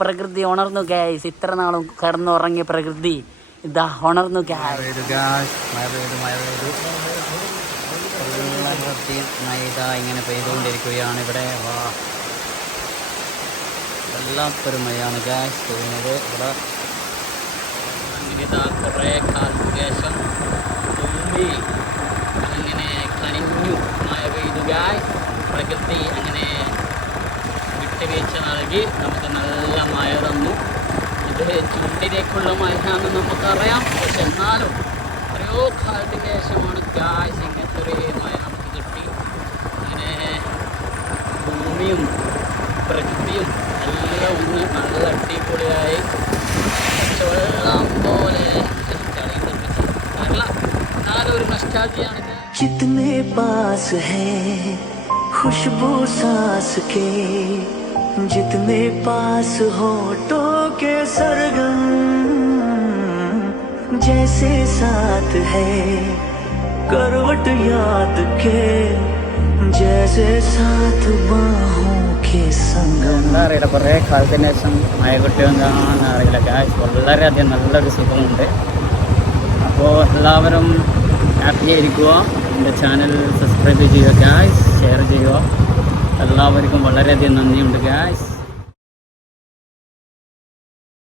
പ്രകൃതി ഉണർന്നു ഗായ്സ് ഇത്ര നാളും കിടന്നുറങ്ങിയ പ്രകൃതി. ഇതാ ഉണർന്നു ഇങ്ങനെ പെയ്തുകൊണ്ടിരിക്കുകയാണ് ഇവിടെ. വാ. വല്ലാത്തൊരു മഴയാണ് ഗ്യാസ് തോന്നുന്നത് ഇവിടെ. അങ്ങനെ ഇതാ കുറേ കാലത്തിന് ശേഷം അങ്ങനെ കനിഞ്ഞു മഴ പെയ്തു ഗ്യാസ് പ്രകൃതി അങ്ങനെ വിട്ടുവീഴ്ച നൽകി നമുക്ക് നല്ല മഴ തന്നു ഇത് ചുണ്ടിലേക്കുള്ള മഴയാണെന്ന് നമുക്കറിയാം പക്ഷെ എന്നാലും എത്രയോ കാലത്തിന് ശേഷമാണ് ഗായ്സ് ഇങ്ങനത്തെ ഒരു മഴ നമുക്ക് കിട്ടി അങ്ങനെ ഭൂമിയും പ്രകൃതിയും എല്ലാം ഒന്ന് നല്ല അടിപൊളിയായി പച്ചവെള്ളം പോലെ ചളിയും തെറിപ്പിച്ച് നല്ല എന്നാലും ഒരു നഷ്ടാജിയാണ് जितने पास है खुशबू सांस के जितने पास होठों के सरगम जैसे साथ है करवट याद के जैसे साथ बाहों के संगम എന്താ അറിയില്ല കുറേ കാലത്തിന് ശേഷം മഴ കിട്ടിയെന്നാണ് അറിയില്ല ഗായ്സ് വളരെയധികം നല്ലൊരു സുഖമുണ്ട് അപ്പോൾ എല്ലാവരും ഹാപ്പി ആയിരിക്കുക എൻ്റെ ചാനൽ സബ്സ്ക്രൈബ് ചെയ്യുക ഗായ്സ് ഷെയർ ചെയ്യുക എല്ലാവർക്കും വളരെയധികം നന്ദിയുണ്ട് ഗായ്സ്